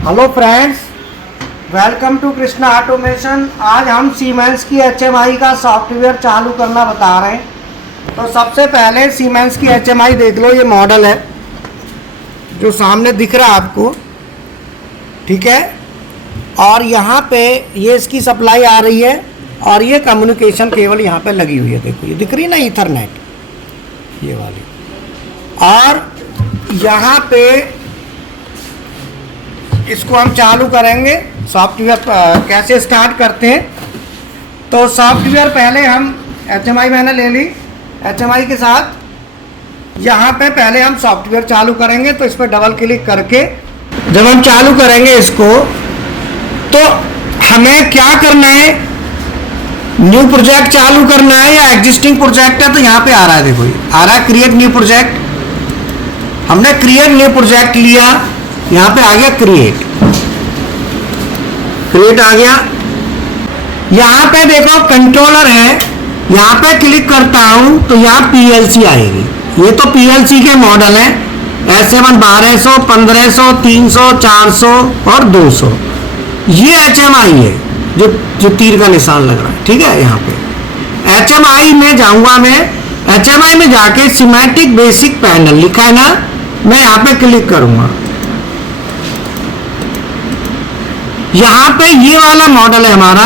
Hello friends, welcome to Krishna automation. आज हम siemens की एचएमआई का सॉफ्टवेयर चालू करना बता रहे हैं। तो सबसे पहले सीमेंस की एचएमआई देख लो। ये मॉडल है जो सामने दिख रहा है आपको, ठीक है। और यहाँ पे ये इसकी सप्लाई आ रही है और ये कम्युनिकेशन केबल यहाँ पे लगी हुई है। देखो ये दिख रही है ना, ईथरनेट ये वाली। और यहाँ पे इसको हम चालू करेंगे। सॉफ्टवेयर कैसे स्टार्ट करते हैं, तो सॉफ्टवेयर पहले हम एचएमआई मैंने ले ली। एचएमआई के साथ यहाँ पे पहले हम सॉफ्टवेयर चालू करेंगे। तो इस पर डबल क्लिक करके जब हम चालू करेंगे इसको, तो हमें क्या करना है, न्यू प्रोजेक्ट चालू करना है या एग्जिस्टिंग प्रोजेक्ट है। तो यहाँ पे आ रहा है, देखो ये आ रहा है क्रिएट न्यू प्रोजेक्ट। हमने क्रिएट न्यू प्रोजेक्ट लिया, यहाँ पे आ गया क्रिएट आ गया। यहाँ पे देखो कंट्रोलर है, यहाँ पे क्लिक करता हूं तो यहाँ पीएलसी आएगी। ये तो पीएलसी के मॉडल है, S7 1200, 1500, 300, 400 और 200। ये एचएमआई है जो तीर का निशान लग रहा है, ठीक है। यहाँ पे एचएमआई में जाऊंगा मैं। एचएमआई में जाके सिमेटिक बेसिक पैनल लिखा है ना, मैं यहाँ पे क्लिक करूंगा। यहाँ पे ये वाला मॉडल है हमारा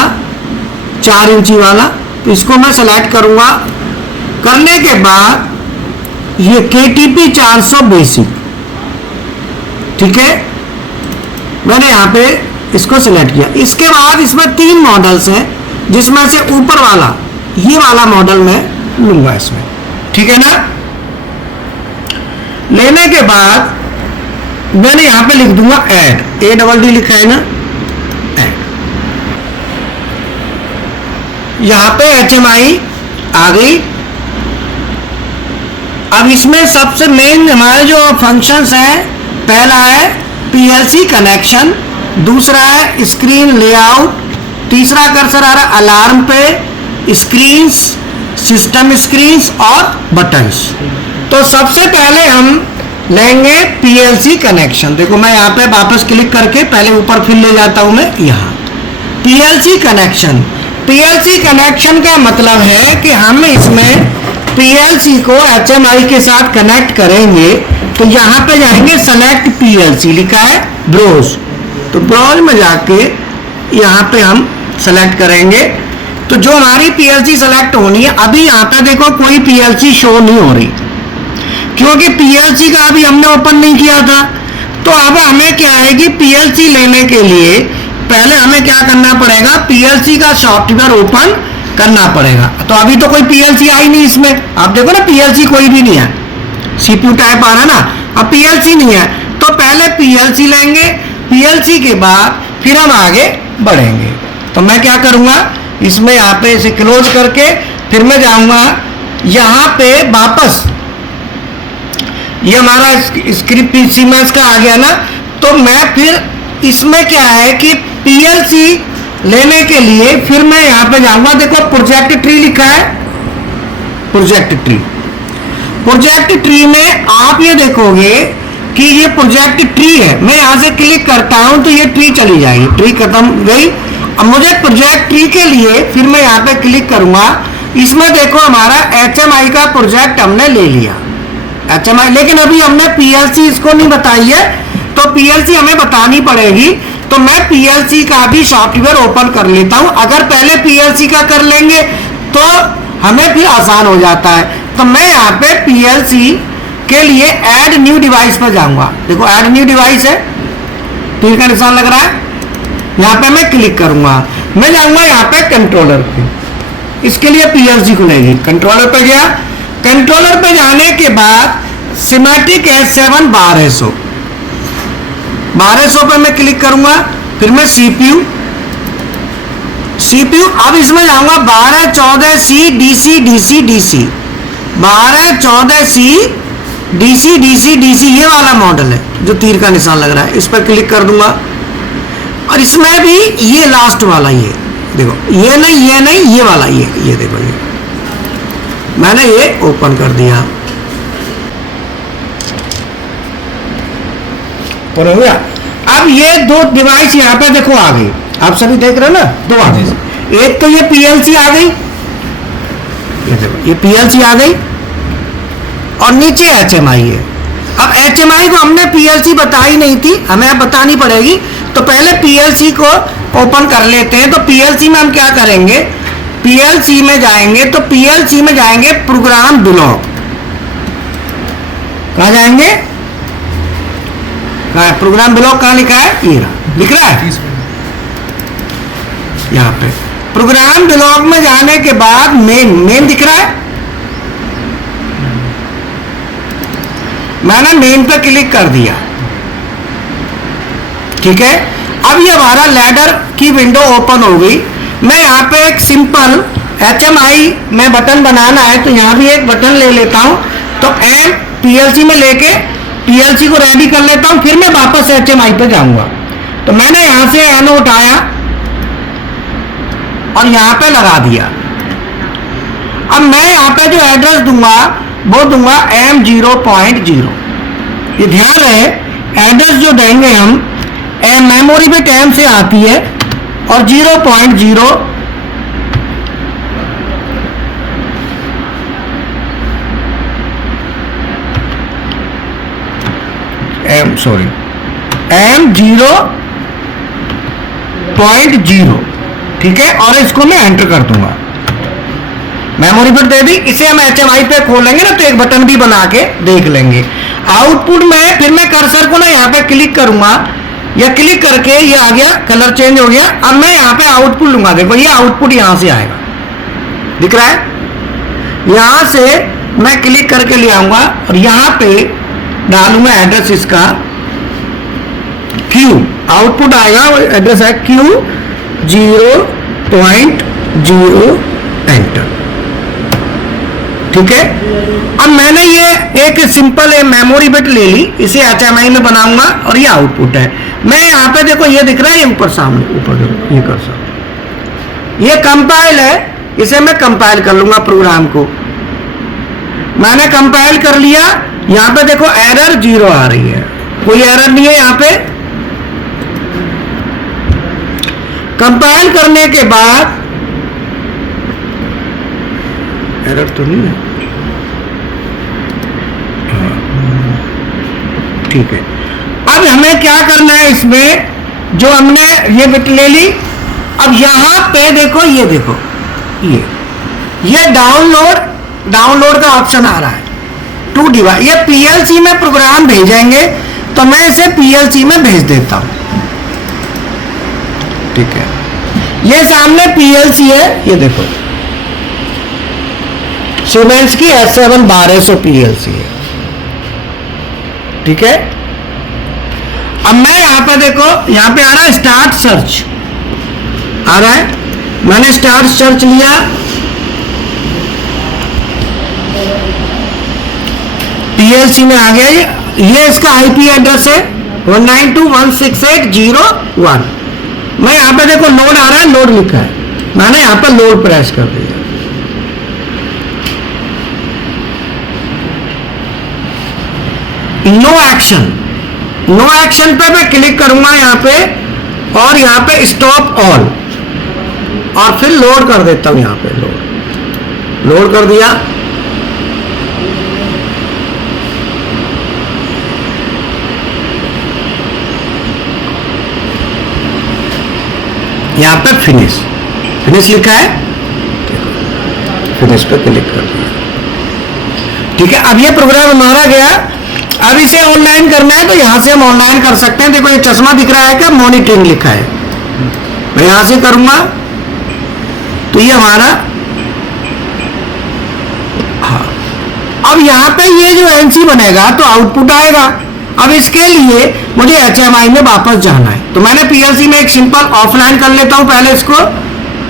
4 इंची वाला, तो इसको मैं सेलेक्ट करूंगा। करने के बाद ये KTP 400 बेसिक, ठीक है, मैंने यहाँ पे इसको सिलेक्ट किया। इसके बाद इसमें 3 मॉडल्स हैं, जिसमें से ऊपर वाला ये वाला मॉडल मैं लूंगा इसमें, ठीक है ना। लेने के बाद मैंने यहाँ पे लिख दूंगा ऐड, ADD लिखा है ना। यहाँ पे HMI आ गई। अब इसमें सबसे मेन हमारे जो फंक्शंस हैं, पहला है PLC कनेक्शन, दूसरा है स्क्रीन लेआउट, तीसरा कर्सर आ रहा है अलार्म पे, स्क्रीन्स, सिस्टम स्क्रीन्स और बटन्स। तो सबसे पहले हम लेंगे PLC कनेक्शन। देखो मैं यहाँ पे वापस क्लिक करके पहले ऊपर फिर ले जाता हूँ मैं यहाँ PLC कनेक्शन। PLC कनेक्शन का मतलब है कि हम इसमें PLC को HMI के साथ कनेक्ट करेंगे। तो यहाँ पे जाएंगे, सेलेक्ट PLC लिखा है, ब्राउज, तो ब्राउज में जाके यहाँ पे हम सेलेक्ट करेंगे। तो जो हमारी PLC सेलेक्ट होनी है, अभी यहाँ पे देखो कोई PLC शो नहीं हो रही, क्योंकि PLC का अभी हमने ओपन नहीं किया था। तो अब हमें क्या है कि PLC लेने के लिए पहले हमें क्या करना पड़ेगा, PLC का सॉफ्टवेयर ओपन करना पड़ेगा। तो अभी तो कोई PLC आई नहीं इसमें, आप देखो ना PLC कोई भी नहीं है, CPU टाइप आ रहा है ना, अब PLC नहीं है। तो पहले PLC लेंगे, PLC के बाद फिर हम आगे बढ़ेंगे। तो मैं क्या करूंगा, इसमें यहाँ पे इसे क्लोज करके फिर मैं जाऊंगा यहाँ पे वापस। ये हमारा स्क्रिप्ट सीमेंस का आ गया ना। तो मैं फिर इसमें क्या है कि PLC लेने के लिए फिर मैं यहाँ पे जाऊंगा। देखो प्रोजेक्ट ट्री लिखा है, प्रोजेक्ट ट्री में आप ये देखोगे कि ये प्रोजेक्ट ट्री है। मैं यहाँ से क्लिक करता हूँ तो ये ट्री चली जाएगी, ट्री खत्म गई। अब मुझे प्रोजेक्ट ट्री के लिए फिर मैं यहाँ पे क्लिक करूंगा। इसमें देखो हमारा HMI का प्रोजेक्ट हमने ले लिया, HMI, लेकिन अभी हमने PLC इसको नहीं बताई है, तो PLC हमें बतानी पड़ेगी। तो मैं PLC का भी सॉफ्टवेयर ओपन कर लेता हूं। अगर पहले PLC का कर लेंगे तो हमें फिर आसान हो जाता है। तो मैं यहाँ पे PLC के लिए ऐड न्यू डिवाइस पर जाऊंगा। देखो ऐड न्यू डिवाइस है, तीर का निशान लग रहा है, यहाँ पे मैं क्लिक करूंगा। मैं जाऊंगा यहाँ पे कंट्रोलर पे, इसके लिए PLC खुलेगी। कंट्रोलर पे गया, कंट्रोलर पे जाने के बाद सिमेटिक S7 1200 पे मैं क्लिक करूंगा। फिर मैं CPU, अब इसमें जाऊंगा 1214C DC 1214C DC, ये वाला मॉडल है जो तीर का निशान लग रहा है, इस पर क्लिक कर दूंगा। और इसमें भी ये लास्ट वाला, ये देखो, ये नहीं ये वाला, ये देखो, ये मैंने ये ओपन कर दिया, हो गया। अब ये दो डिवाइस यहाँ पे देखो आ गई, आप सभी देख रहे हो ना, दो आ गई। एक तो ये पीएलसी आ गई, ये देखो ये पीएलसी आ गई और नीचे एचएमआई है। अब एचएमआई को हमने पीएलसी बताई नहीं थी, हमें अब बतानी पड़ेगी। तो पहले पीएलसी को ओपन कर लेते हैं। तो पीएलसी में हम क्या करेंगे, पीएलसी में जाएंगे, तो पीएलसी में जाएंगे प्रोग्राम ब्लॉक। कहाँ जाएंगे, कहाँ है प्रोग्राम ब्लॉक, कहाँ लिखा है, ये दिख रहा है यहाँ पे। प्रोग्राम ब्लॉक में जाने के बाद मेन दिख रहा है, मैंने मेन पर क्लिक कर दिया, ठीक है। अब ये हमारा लैडर की विंडो ओपन हो गई। मैं यहाँ पे एक सिंपल HMI में बटन बनाना है, तो यहाँ भी एक बटन ले लेता हूँ। तो एम पीएलसी में लेके पीएलसी को रेडी कर लेता हूँ, फिर मैं वापस HMI पे जाऊंगा। तो मैंने यहाँ से एन उठाया और यहाँ पे लगा दिया। अब मैं यहाँ पे जो एड्रेस दूंगा वो दूंगा M0.0। ये ध्यान रहे, एड्रेस जो देंगे हम मेमोरी बिट M से आती है और 0.0 M0.0, ठीक है। और इसको मैं एंटर कर दूंगा, मेमोरी बिट दे दी। इसे हम HMI पे खोलेंगे ना, तो एक बटन भी बना के देख लेंगे। आउटपुट में फिर मैं कर्सर को ना यहाँ पे क्लिक करूंगा, या क्लिक करके ये आ गया, कलर चेंज हो गया। अब मैं यहाँ पे आउटपुट लूंगा, देखो ये आउटपुट यहाँ से आएगा, दिख रहा है। यहाँ से मैं क्लिक करके ले आऊंगा और यहाँ पे डालूंगा एड्रेस इसका Q, आउटपुट आएगा, एड्रेस है Q0.0 एंटर, ठीक है। अब मैंने ये एक सिंपल मेमोरी बिट ले ली, इसे HMI में बनाऊंगा और ये आउटपुट है। मैं यहाँ पे देखो ये दिख रहा है, ये ऊपर सामने, ऊपर देखो ये कर सकते, ये कंपाइल है, इसे मैं कंपाइल कर लूंगा प्रोग्राम को। मैंने कंपाइल कर लिया। यहाँ पे देखो एरर 0 आ रही है, कोई एरर नहीं है यहाँ पे। कंपाइल करने के बाद एरर तो नहीं है, ठीक है। अब हमें क्या करना है, इसमें जो हमने ये बिट ले ली, अब यहां पे देखो, ये देखो ये डाउनलोड का ऑप्शन आ रहा है टू डिवाइस। ये पीएलसी में प्रोग्राम भेजेंगे, तो मैं इसे पीएलसी में भेज देता हूं, ठीक है। ये सामने पीएलसी है, ये देखो सीमेंस की S7-1200 पीएलसी है, ठीक है। अब मैं यहां पे देखो, यहां पे आ रहा है स्टार्ट सर्च, आ रहा है, मैंने स्टार्ट सर्च लिया। पीएलसी में आ गया, ये इसका आईपी एड्रेस है 192.168.0.1। मैं यहां पे देखो लोड आ रहा है, लोड लिखा है, मैंने यहां पे लोड प्रेस कर दिया। नो एक्शन पे मैं क्लिक करूंगा यहाँ पे, और यहाँ पे स्टॉप ऑल, और फिर लोड कर देता हूं। यहाँ पे लोड कर दिया। यहाँ पे फिनिश लिखा है, फिनिश पे क्लिक कर दिया, ठीक है। अब ये प्रोग्राम हमारा गया। अब इसे ऑनलाइन करना है, तो यहां से हम ऑनलाइन कर सकते हैं। देखो ये चश्मा दिख रहा है, क्या मॉनिटरिंग लिखा है, मैं यहां से करूंगा तो ये हमारा, हाँ। अब यहां पे ये जो एनसी बनेगा तो आउटपुट आएगा। अब इसके लिए मुझे HMI में वापस जाना है, तो मैंने पीएलसी में एक सिंपल ऑफलाइन कर लेता हूं पहले इसको।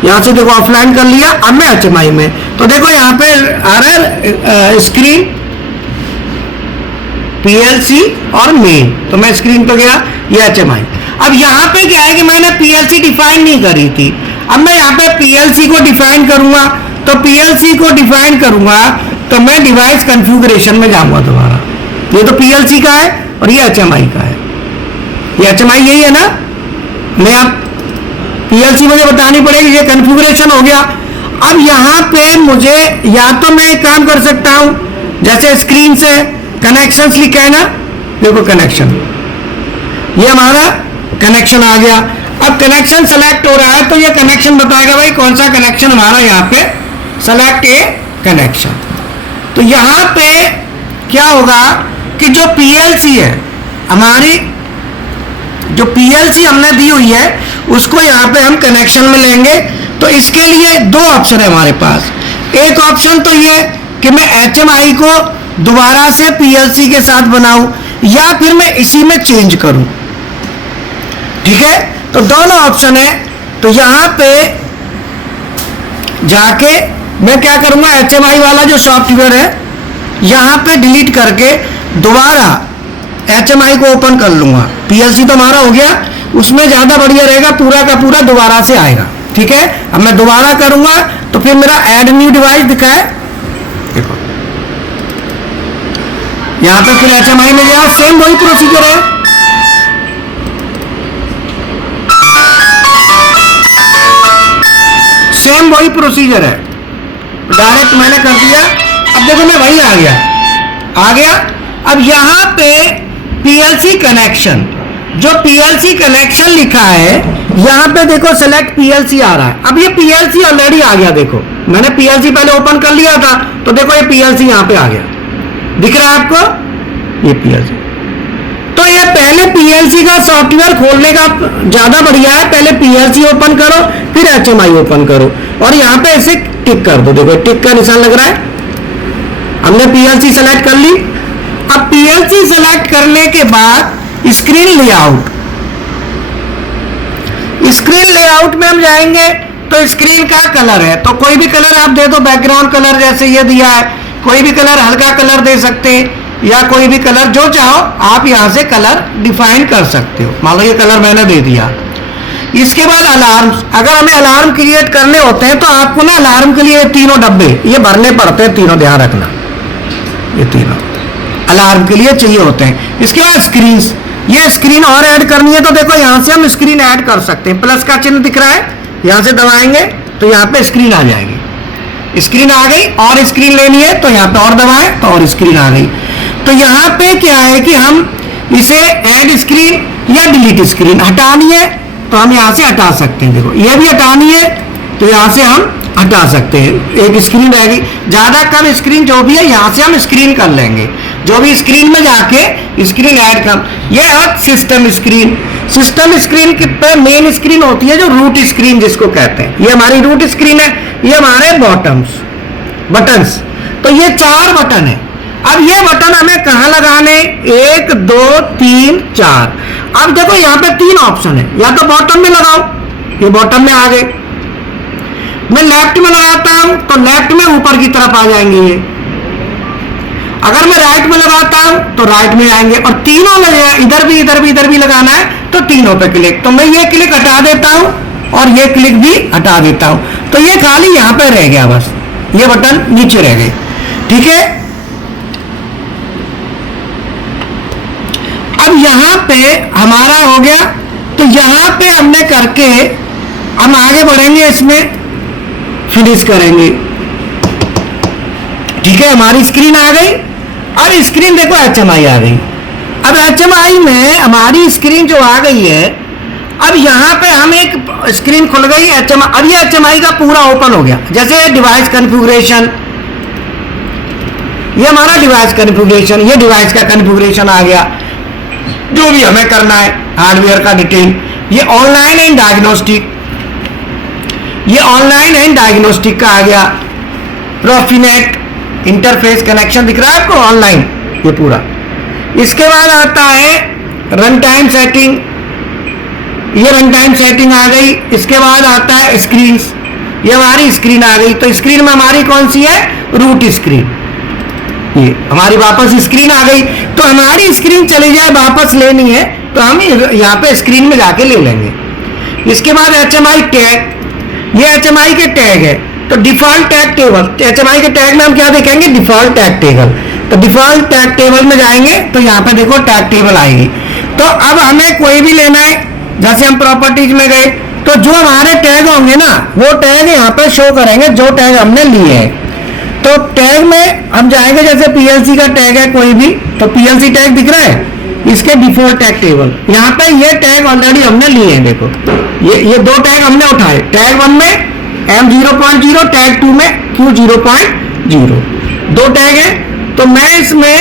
यहां से देखो ऑफलाइन कर लिया। अब मैं HMI में, तो देखो यहां पे आ रहा है स्क्रीन, पीएलसी और मेन, तो मैं स्क्रीन पे गया, ये HMI। अब यहाँ पे क्या है कि मैंने पीएलसी डिफाइन नहीं करी थी। अब मैं यहाँ पे पीएलसी को डिफाइन करूंगा, तो पीएलसी को डिफाइन करूंगा तो मैं डिवाइस कॉन्फ़िगरेशन में जाऊंगा दोबारा। ये तो पीएलसी का है और ये HMI का है, ये HMI यही है ना, मैं अब PLC मुझे बतानी पड़ेगी, ये कॉन्फ़िगरेशन हो गया। अब यहाँ पे मुझे या तो मैं एक काम कर सकता हूं, जैसे स्क्रीन से कनेक्शंस लिखा है ना, देखो कनेक्शन, ये हमारा कनेक्शन आ गया। अब कनेक्शन सेलेक्ट हो रहा है तो ये कनेक्शन बताएगा भाई कौन सा कनेक्शन हमारा यहाँ पे सेलेक्ट ए कनेक्शन। तो यहाँ पे क्या होगा कि जो PLC है हमारी, जो PLC हमने दी हुई है उसको यहाँ पे हम कनेक्शन में लेंगे। तो इसके लिए दो ऑप्शन है हमारे पास। एक ऑप्शन तो ये कि मैं HMI को दोबारा से PLC के साथ बनाऊं, या फिर मैं इसी में चेंज करूं। ठीक है, तो दोनों ऑप्शन है। तो यहां पे जाके मैं क्या करूंगा, HMI वाला जो सॉफ्टवेयर है यहां पे डिलीट करके दोबारा HMI को ओपन कर लूंगा। PLC तो हमारा हो गया, उसमें ज्यादा बढ़िया रहेगा, पूरा का पूरा दोबारा से आएगा। ठीक है, अब मैं दोबारा करूंगा तो फिर मेरा ऐड न्यू डिवाइस दिखा है, देखो यहां पे फिर HMI में गया, सेम वही प्रोसीजर है। सेम वही प्रोसीजर है, डायरेक्ट मैंने कर दिया। अब देखो मैं वही आ गया। अब यहां पे PLC कनेक्शन, जो PLC कनेक्शन लिखा है यहां पे देखो सेलेक्ट PLC आ रहा है। अब ये PLC ऑलरेडी आ गया, देखो मैंने PLC पहले ओपन कर लिया था, तो देखो ये PLC यहां पे आ गया, दिख रहा है आपको ये PLC। तो ये पहले PLC का सॉफ्टवेयर खोलने का ज्यादा बढ़िया है, पहले PLC ओपन करो फिर HMI ओपन करो और यहाँ पे ऐसे टिक कर दो। देखो टिक का निशान लग रहा है, हमने PLC सेलेक्ट कर ली। अब PLC सेलेक्ट करने के बाद स्क्रीन लेआउट, स्क्रीन लेआउट में हम जाएंगे तो स्क्रीन का कलर है, तो कोई भी कलर आप दे दो, बैकग्राउंड कलर जैसे ये दिया है, कोई भी कलर, हल्का कलर दे सकते हैं या कोई भी कलर जो चाहो आप यहां से कलर डिफाइन कर सकते हो। मान लो ये कलर मैंने दे दिया। इसके बाद अलार्म, अगर हमें अलार्म क्रिएट करने होते हैं तो आपको ना अलार्म के लिए तीनों डब्बे ये भरने पड़ते हैं, तीनों ध्यान रखना, ये तीनों अलार्म के लिए चाहिए होते हैं। इसके बाद स्क्रीन, ये स्क्रीन और ऐड करनी है तो देखो यहां से हम स्क्रीन ऐड कर सकते हैं, प्लस का चिन्ह दिख रहा है, यहां से दबाएंगे तो यहाँ पे स्क्रीन आ जाएगी। स्क्रीन आ गई, और स्क्रीन लेनी है तो यहाँ पे और दबाएं तो और स्क्रीन आ गई। तो यहाँ पे क्या है कि हम इसे ऐड स्क्रीन या डिलीट स्क्रीन हटानी है तो हम यहाँ से हटा सकते हैं। देखो ये भी हटानी है तो यहाँ से हम हटा सकते हैं, एक स्क्रीन रहेगी। ज्यादा कम स्क्रीन जो भी है यहाँ से हम स्क्रीन कर लेंगे, जो भी स्क्रीन में जाके स्क्रीन ऐड कर। ये है सिस्टम स्क्रीन। सिस्टम स्क्रीन पे मेन स्क्रीन होती है जो रूट स्क्रीन जिसको कहते हैं, ये हमारी रूट स्क्रीन है, ये हमारे बटन्स। तो ये 4 बटन है। अब ये बटन हमें कहाँ लगाने, 1 2 3 4। अब देखो यहाँ पे 3 ऑप्शन है, या तो बॉटम में लगाओ, ये बॉटम में आ गए। मैं लेफ्ट में लगाता हूं तो लेफ्ट में ऊपर की तरफ आ जाएंगे ये। अगर मैं राइट में लगाता हूं तो राइट में आएंगे, और तीनों में इधर भी लगाना है तो तीनों पे क्लिक। तो मैं ये क्लिक हटा देता हूं और ये क्लिक भी हटा देता हूं, तो ये खाली यहां पे रह गया, बस ये बटन नीचे रह गए। ठीक है, अब यहां पे हमारा हो गया, तो यहां पे हमने करके हम आगे बढ़ेंगे, इसमें फिनिश करेंगे। ठीक है, हमारी स्क्रीन आ गई। अब स्क्रीन देखो HMI आ गई। अब HMI में हमारी स्क्रीन जो आ गई है, अब यहां पे हम एक स्क्रीन खुल गई HMI। अब ये HMI का पूरा ओपन हो गया, जैसे डिवाइस कॉन्फ़िगरेशन, ये हमारा डिवाइस कॉन्फ़िगरेशन, ये डिवाइस का कॉन्फ़िगरेशन आ गया, जो भी हमें करना है, हार्डवेयर का डिटेल। ये ऑनलाइन एंड डायग्नोस्टिक, ये ऑनलाइन एंड डायग्नोस्टिक का आ गया। प्रोफिनेट इंटरफेस कनेक्शन दिख रहा है आपको, ऑनलाइन ये पूरा। इसके बाद आता है रन टाइम सेटिंग, ये रन टाइम सेटिंग आ गई। इसके बाद आता है स्क्रीन, ये हमारी स्क्रीन आ गई। तो स्क्रीन में हमारी कौन सी है, रूट स्क्रीन, ये हमारी वापस स्क्रीन आ गई। तो हमारी स्क्रीन चली जाए, वापस लेनी है तो हम यहाँ पे स्क्रीन में जाके ले लेंगे। इसके बाद HMI टैग, ये HMI के टैग है। तो डिफॉल्ट टैग टेबल, HMI के टैग में हम क्या देखेंगे, डिफॉल्ट टैग टेबल। तो डिफॉल्ट टैग टेबल में जाएंगे तो यहाँ पे देखो टैग टेबल आएगी। तो अब हमें कोई भी लेना है, जैसे हम प्रॉपर्टीज में गए तो जो हमारे टैग होंगे ना वो टैग यहाँ पे शो करेंगे जो टैग हमने लिए हैं। तो टैग में हम जाएंगे, जैसे पीएलसी का टैग है कोई भी, तो पीएलसी टैग दिख रहा है, इसके डिफॉल्ट टैग टेबल, यहाँ पे ये टैग ऑलरेडी हमने लिए हैं। देखो ये दो टैग हमने उठाए, टैग 1 में M0.0, टैग 2 में Q0.0, दो टैग है। तो मैं इसमें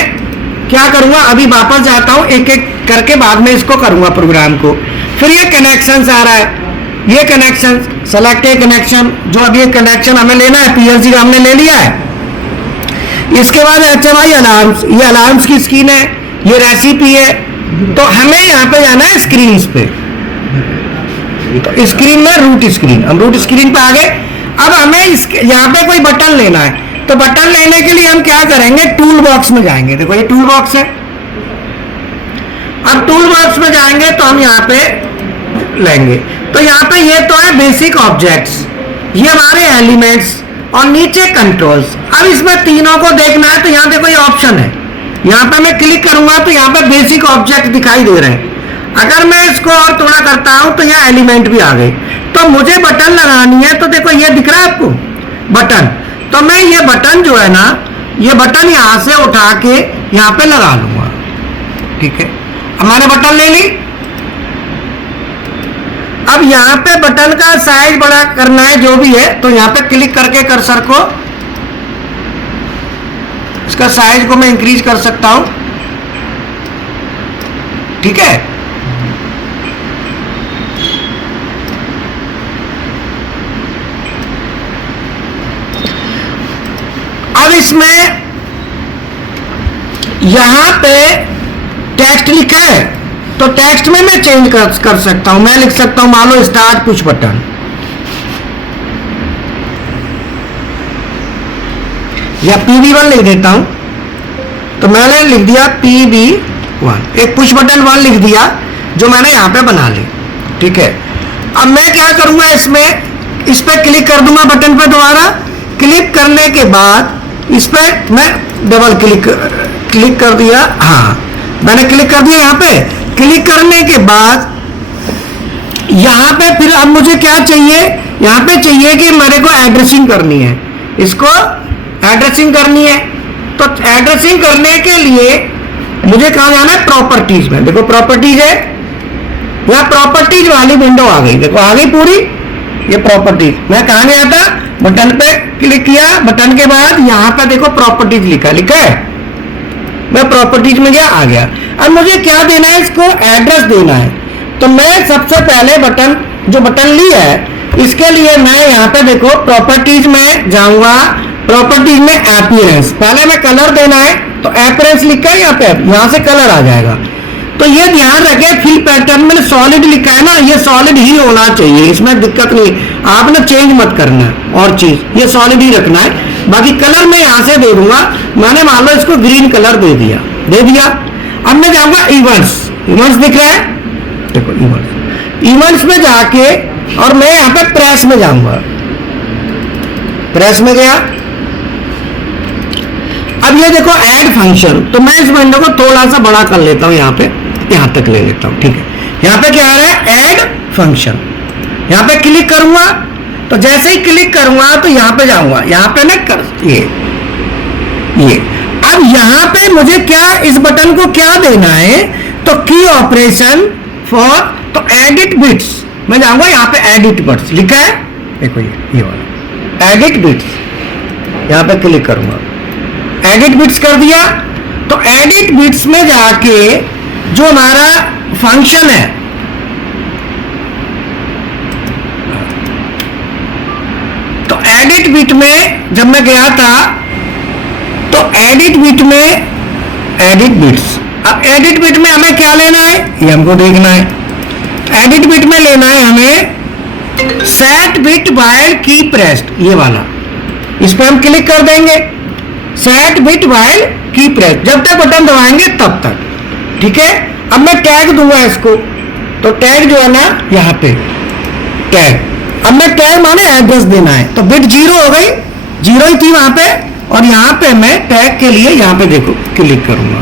क्या करूंगा, अभी वापस जाता हूं, एक एक करके बाद में इसको करूंगा प्रोग्राम को। फिर ये कनेक्शन आ रहा है, ये कनेक्शन सेलेक्ट ए कनेक्शन, जो अभी ये कनेक्शन हमें लेना है पीएलसी का हमने ले लिया है। इसके बाद HMI अलार्म्स, ये अलार्म्स की स्क्रीन है, ये रेसिपी है। तो हमें यहाँ पे जाना है स्क्रीन पे, तो स्क्रीन में रूट स्क्रीन, हम रूट स्क्रीन पे आ गए। अब हमें यहाँ पे कोई बटन लेना है, तो बटन लेने के लिए हम क्या करेंगे, टूल बॉक्स में जाएंगे। देखो ये टूल बॉक्स है, अब टूल बॉक्स में जाएंगे तो हम यहाँ पे लेंगे। तो यहाँ पे ये तो है बेसिक ऑब्जेक्ट्स, ये हमारे एलिमेंट्स और नीचे कंट्रोल्स। अब इसमें तीनों को देखना है तो यहाँ देखो ये ऑप्शन है, यहाँ पे मैं क्लिक करूंगा तो यहाँ पे बेसिक ऑब्जेक्ट दिखाई दे रहे हैं। अगर मैं इसको और थोड़ा करता हूं तो यहाँ एलिमेंट भी आ गए। तो मुझे बटन लगानी है, तो देखो ये दिख रहा है आपको बटन, तो मैं ये बटन जो है ना, ये बटन यहाँ से उठा के यहाँ पे लगा लूंगा। ठीक है, हमारे बटन ले ली। अब यहाँ पे बटन का साइज बड़ा करना है जो भी है, तो यहाँ पे क्लिक करके कर्सर को, इसका साइज को मैं इंक्रीज कर सकता हूं। ठीक है, अब इसमें यहां पे टेक्स्ट लिखा है, तो टेक्स्ट में मैं चेंज कर सकता हूं। मैं लिख सकता हूं मान लो स्टार्ट पुश बटन, या PB1 लिख देता हूं। तो मैंने लिख दिया PB1, एक पुश बटन 1 लिख दिया जो मैंने यहां पे बना ली। ठीक है, अब मैं क्या करूंगा, इसमें इस पे क्लिक कर दूंगा बटन पे, दोबारा क्लिक करने के बाद इस पे मैं डबल क्लिक कर दिया। हाँ, मैंने क्लिक कर दिया। यहाँ पे क्लिक करने के बाद यहाँ पे फिर अब मुझे क्या चाहिए, यहाँ पे चाहिए कि मेरे को एड्रेसिंग करनी है, इसको एड्रेसिंग करनी है। तो एड्रेसिंग करने के लिए मुझे कहाँ जाना है, प्रॉपर्टीज में। देखो प्रॉपर्टीज है, यहाँ प्रॉपर्टीज वाली विंडो आ गई। देखो आ गई पूरी ये प्रॉपर्टीज। मैं कहाँ गया था, बटन पे क्लिक किया, बटन के बाद यहाँ पे देखो प्रॉपर्टीज लिखा है, मैं प्रॉपर्टीज में गया, आ गया। अब मुझे क्या देना है, इसको एड्रेस देना है। तो मैं सबसे पहले जो बटन लिया है इसके लिए मैं यहाँ पे देखो प्रॉपर्टीज में जाऊंगा, प्रॉपर्टीज में अपीयरेंस, पहले मैं कलर देना है, तो अपीयरेंस लिखा है यहाँ पे, यहाँ से कलर आ जाएगा। तो ये ध्यान रखें, फिल पैटर्न में सॉलिड लिखा है ना, ये सॉलिड ही होना चाहिए, इसमें दिक्कत नहीं, आपने चेंज मत करना है और चीज, ये सॉलिड ही रखना है। बाकी कलर मैं यहाँ से दे दूंगा, मैंने मान लो इसको ग्रीन कलर दे दिया। अब मैं जाऊंगा इवेंट्स दिख रहा है, देखो इवेंट्स में जाके और मैं यहाँ पे प्रेस में जाऊंगा, प्रेस में गया। अब ये देखो ऐड फंक्शन, तो मैं इस विंडो को थोड़ा सा बड़ा कर लेता हूं, यहाँ पे यहां तक ले लेता हूं। ठीक है, यहाँ पे क्या आ रहा है, ऐड फंक्शन, यहाँ पे क्लिक करूंगा, तो जैसे ही क्लिक करूंगा तो यहाँ पे जाऊंगा, यहाँ पे मैं कर ये अब यहाँ पे मुझे क्या, इस बटन को क्या देना है, तो की ऑपरेशन फॉर, तो एडिट बिट्स, मैं जाऊंगा यहाँ पे एडिट बिट्स लिखा है, देखो ये वाला एडिट बिट्स, यहाँ पे क्लिक करूंगा, एडिट बिट्स कर दिया। तो एडिट बिट्स में जाके जो हमारा फंक्शन है, तो एडिट बिट में जब मैं गया था, तो एडिट बिट में एडिट बिट्स, अब एडिट बिट में हमें क्या लेना है, ये हमको देखना है। एडिट बिट में लेना है हमें सेट बिट वाइल की प्रेस्ड, ये वाला, इस पर हम क्लिक कर देंगे, सेट बिट वाइल की प्रेस, जब तक बटन दबाएंगे तब तक। ठीक है, अब मैं टैग दूंगा इसको, तो टैग जो है ना यहाँ पे टैग, अब मैं टैग माने एड्रेस देना है, तो बिट 0 हो गई, 0 ही थी वहां पे, और यहाँ पे मैं टैग के लिए यहाँ पे देखो क्लिक करूंगा।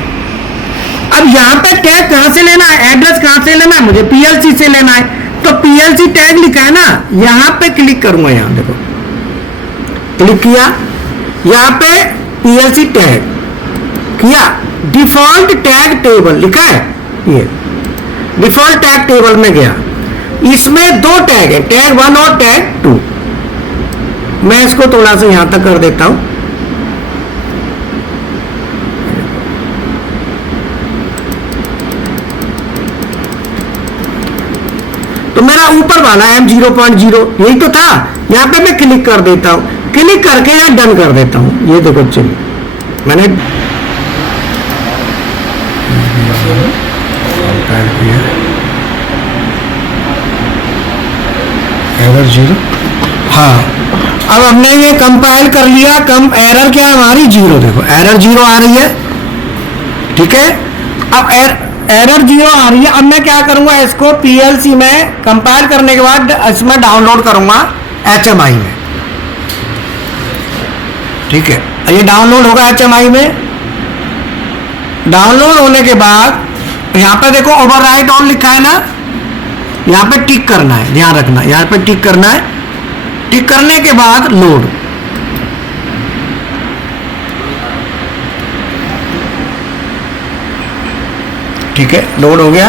अब यहाँ पे टैग कहाँ से लेना है, एड्रेस कहाँ से लेना है, मुझे पीएलसी से लेना है, तो पीएलसी टैग लिखा है ना, यहाँ पे क्लिक करूंगा, यहाँ देखो क्लिक किया, यहाँ पे पीएलसी टैग किया, डिफॉल्ट टैग टेबल लिखा है, ये डिफॉल्ट टैग टेबल में गया, इसमें दो टैग है, टैग 1 और टैग 2। मैं इसको थोड़ा सा यहां तक कर देता हूं, तो मेरा ऊपर वाला है M0.0 यही तो था, यहां पे मैं क्लिक कर देता हूं, क्लिक करके यहां डन कर देता हूं, ये देखो चलिए मैंने एरर 0, हाँ अब हमने ये कंपाइल कर लिया, कम एरर क्या है हमारी 0, देखो एरर 0 आ रही है, ठीक है। अब एरर 0 आ रही है, अब मैं क्या करूंगा, इसको पीएलसी में कंपाइल करने के बाद इसमें डाउनलोड करूंगा HMI में, ठीक है। ये डाउनलोड होगा HMI में, डाउनलोड होने के बाद यहाँ पे देखो ओवरराइट ऑल लिखा है ना, यहाँ पे टिक करना है, ध्यान रखना यहाँ पे टिक करना है, टिक करने के बाद लोड, ठीक है लोड हो गया।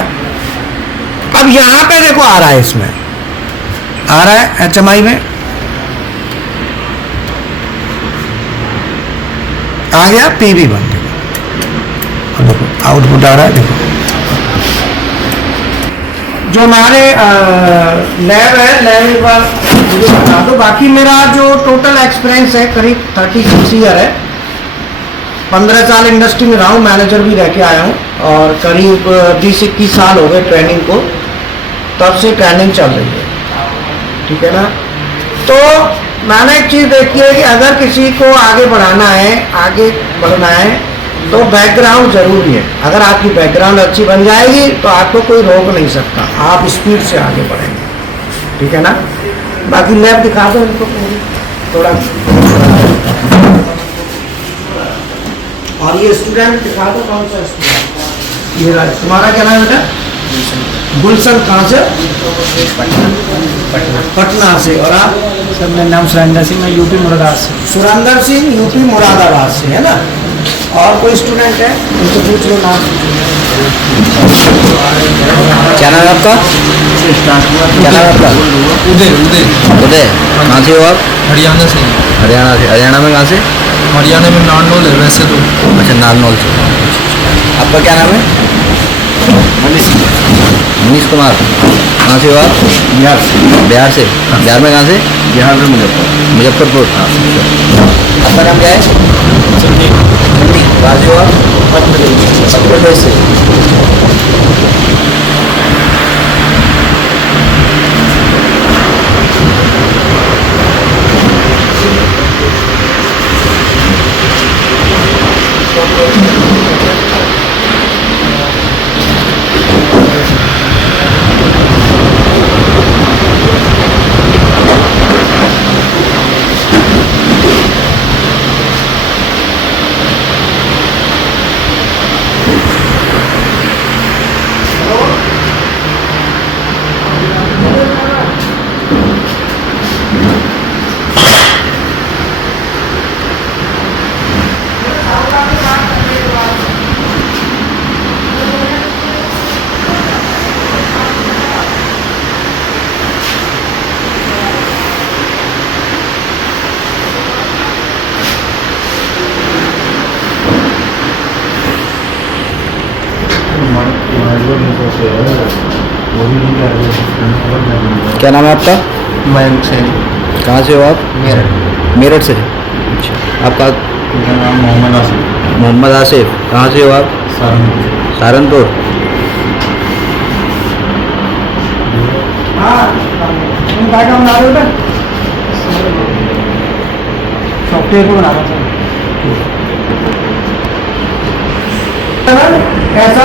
अब यहां पे देखो आ रहा है, इसमें आ रहा है HMI में आ गया PV1, देखो आउटपुट आ रहा है, देखो जो हमारे लैब है, लैब एक बार मुझे बता दो। बाकी मेरा जो टोटल एक्सपीरियंस है करीब 36 ईयर है, 15 साल इंडस्ट्री में रहा हूँ, मैनेजर भी रह के आया हूँ, और करीब 20-21 साल हो गए ट्रेनिंग को, तब से ट्रेनिंग चल रही है, ठीक है ना। तो मैंने एक चीज़ देखी है कि अगर किसी को आगे बढ़ाना है, आगे बढ़ना है, तो बैकग्राउंड जरूरी है। अगर आपकी बैकग्राउंड अच्छी बन जाएगी तो आपको कोई रोक नहीं सकता, आप स्पीड से आगे बढ़ेंगे, ठीक है ना। बाकी लैब दिखा दो इनको थोड़ा, और ये स्टूडेंट दिखा दो, कौन सा स्टूडेंट, ये तुम्हारा क्या नाम है बेटा? गुलशन। कहाँ से? पटना से। और आप? सर मेरा नाम सुरेंद्र सिंह, मैं यूपी मुरादाबाद से। सुरेंद्र सिंह यूपी मुरादाबाद से, है ना। और कोई स्टूडेंट है उनसे पूछ लो नाम। क्या नाम है आपका? क्या नाम है आपका? उदय। उदय। कहाँ से हो आप? हरियाणा से। हरियाणा से। हरियाणा में कहाँ से? हरियाणा में नारनौल है वैसे तो। अच्छा नारनौल से। आपका क्या नाम है? मनीष कुमार। कहाँ से हो आप? बिहार से। बिहार से। बिहार में कहाँ से? बिहार में मुजफ्फरपुर। आपका नाम क्या है? संदीप। कहाँ से हो आप? मध्य प्रदेश से। क्या नाम है आपका? मयंक से। कहाँ से हो आप? मेरठ। मेरठ से। अच्छा आपका? मेरा नाम मोहम्मद आसिफ। मोहम्मद आसिफ। कहाँ से हो आप? सहारनपुर। सहारनपुर। सॉफ्टवेयर को बनाना चाहिए ऐसा